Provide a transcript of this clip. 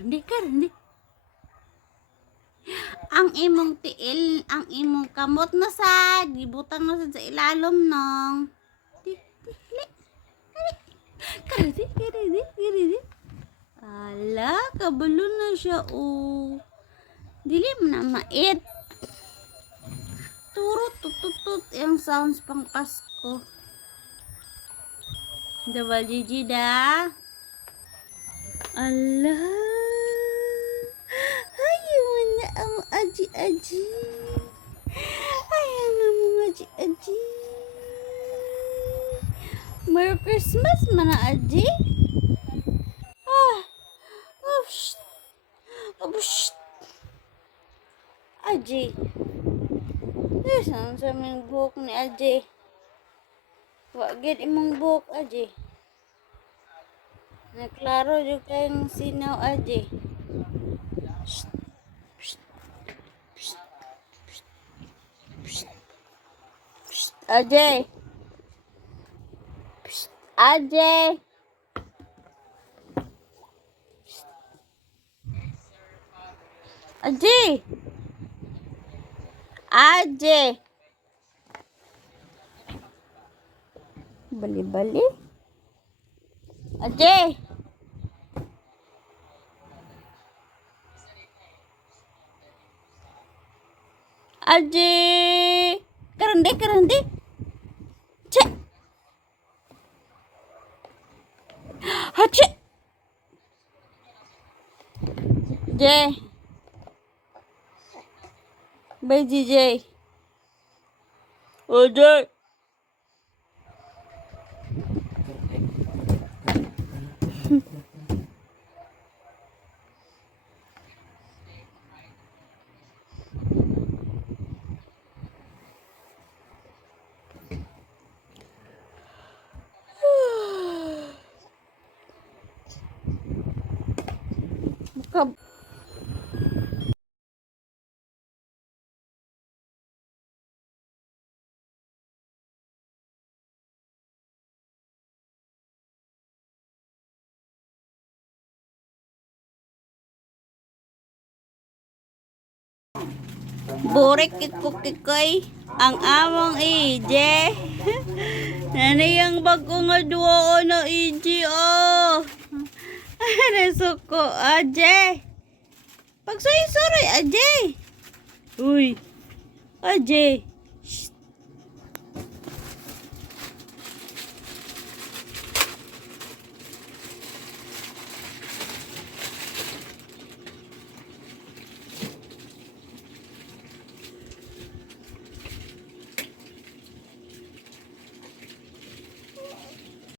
Karandi. Ang imong tiil, ang imong kamot na sad, gibutang na sad sa ilalom ng. Karandi. Ala, kabalo na siya, oh. Dili mo na mait. Turot, tututut, yung sounds pang Pasko. Diba, Gigi da? Ala. Ayaw mo na ang aji-aji. Ayaw nga mo aji-aji. Merry Christmas, mana aji. Aji. Saan sa aming buhok ni Aji? Wagid imong buhok, Aji. Naklaro yung kayong Sinaw, Aji. Aji. Aji. Aji. Aji. Bali-bali. Aji. Aji. Karandi. Cek. Hace. Jay. Bye, DJ. Oje. Buka. Burik kikoy ang among ije. Nani yung bago nga duo na ije, oh. Nasuko, Aje. Pagsoy-soy, Aje. Uy, Aje.